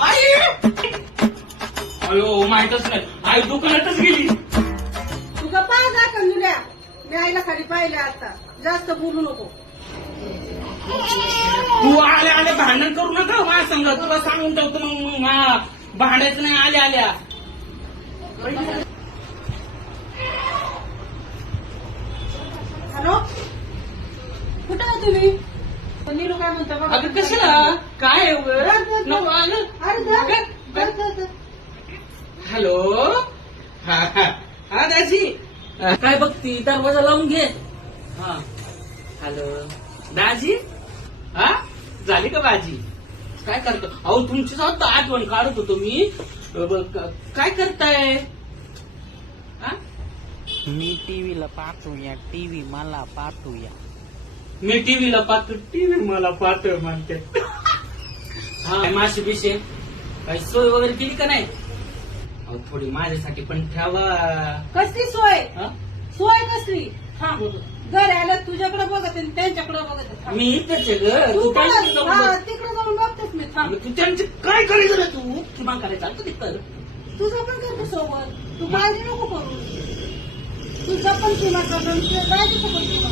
आई अयो माहितच नाही, आई दुकानातच गेली. तुझा पाय जा कंदुल्या. मी आईला खाली पाहिलं आता. जास्त बोलू नको. तू आल्या आल्या भांडण करू नका माझ्या संग, तुला सांगून ठेवतो. मग भांडायचं नाही आल्या आल्या. हॅलो, कुठं आहे तुम्ही? नीलू काय म्हणता बघा. अगं कशाला काय नको आलं. अरे जा. हॅलो, हा हा हा दाजी, काय बघती, दरवाजा लावून घे. हा हॅलो दाजी, हा झाली का भाजी? काय करतो? अहो तुमची जाऊ आठवण काढत होतो मी. काय करताय? हा? मी टीव्हीला पाहतोया, टीव्ही मला पाहतोया. मी टीव्हीला पाहतो, टीव्ही मला पाहतोय म्हणते. हा माशी बिशे काही सोय वगैरे केली का नाही? अहो थोडी माझ्यासाठी पण ठेवा. कसली सोय? हा? सोय कसली? हा घर आलं तुझ्याकडे बघत आणि त्यांच्याकडे बघत. मी इथेच आहे ग. तू तू पण काय तिकडं बघ. तिकडे जाऊन बघतेस मी. थांब. तू त्यांचे काय करायचं रे तू? किमान करायचं आता तिथं. तुझं पण करतो सोबत. तू काळजी नको करू. तुझा पण किंवा जायचं पण किंवा.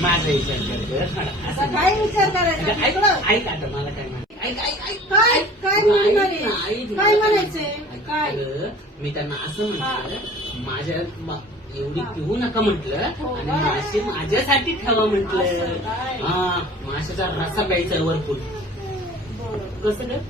माझा विचार कर. आता काय विचार करायचा? ऐक तिकडं. ऐक आता मला काय म्हणायचं. ऐक ऐक ऐक काय काय म्हणणार आहे? काय म्हणायचंय? काय? अगं, मी त्यांना असं म्हटलं, माझ्या एवढी पिऊ नका म्हटलं, हो आणि का? मासे माझ्यासाठी ठेवा म्हटलं. असं काय? हा माशाचा रसा प्यायचा वरपूर. बरं. कसं ग?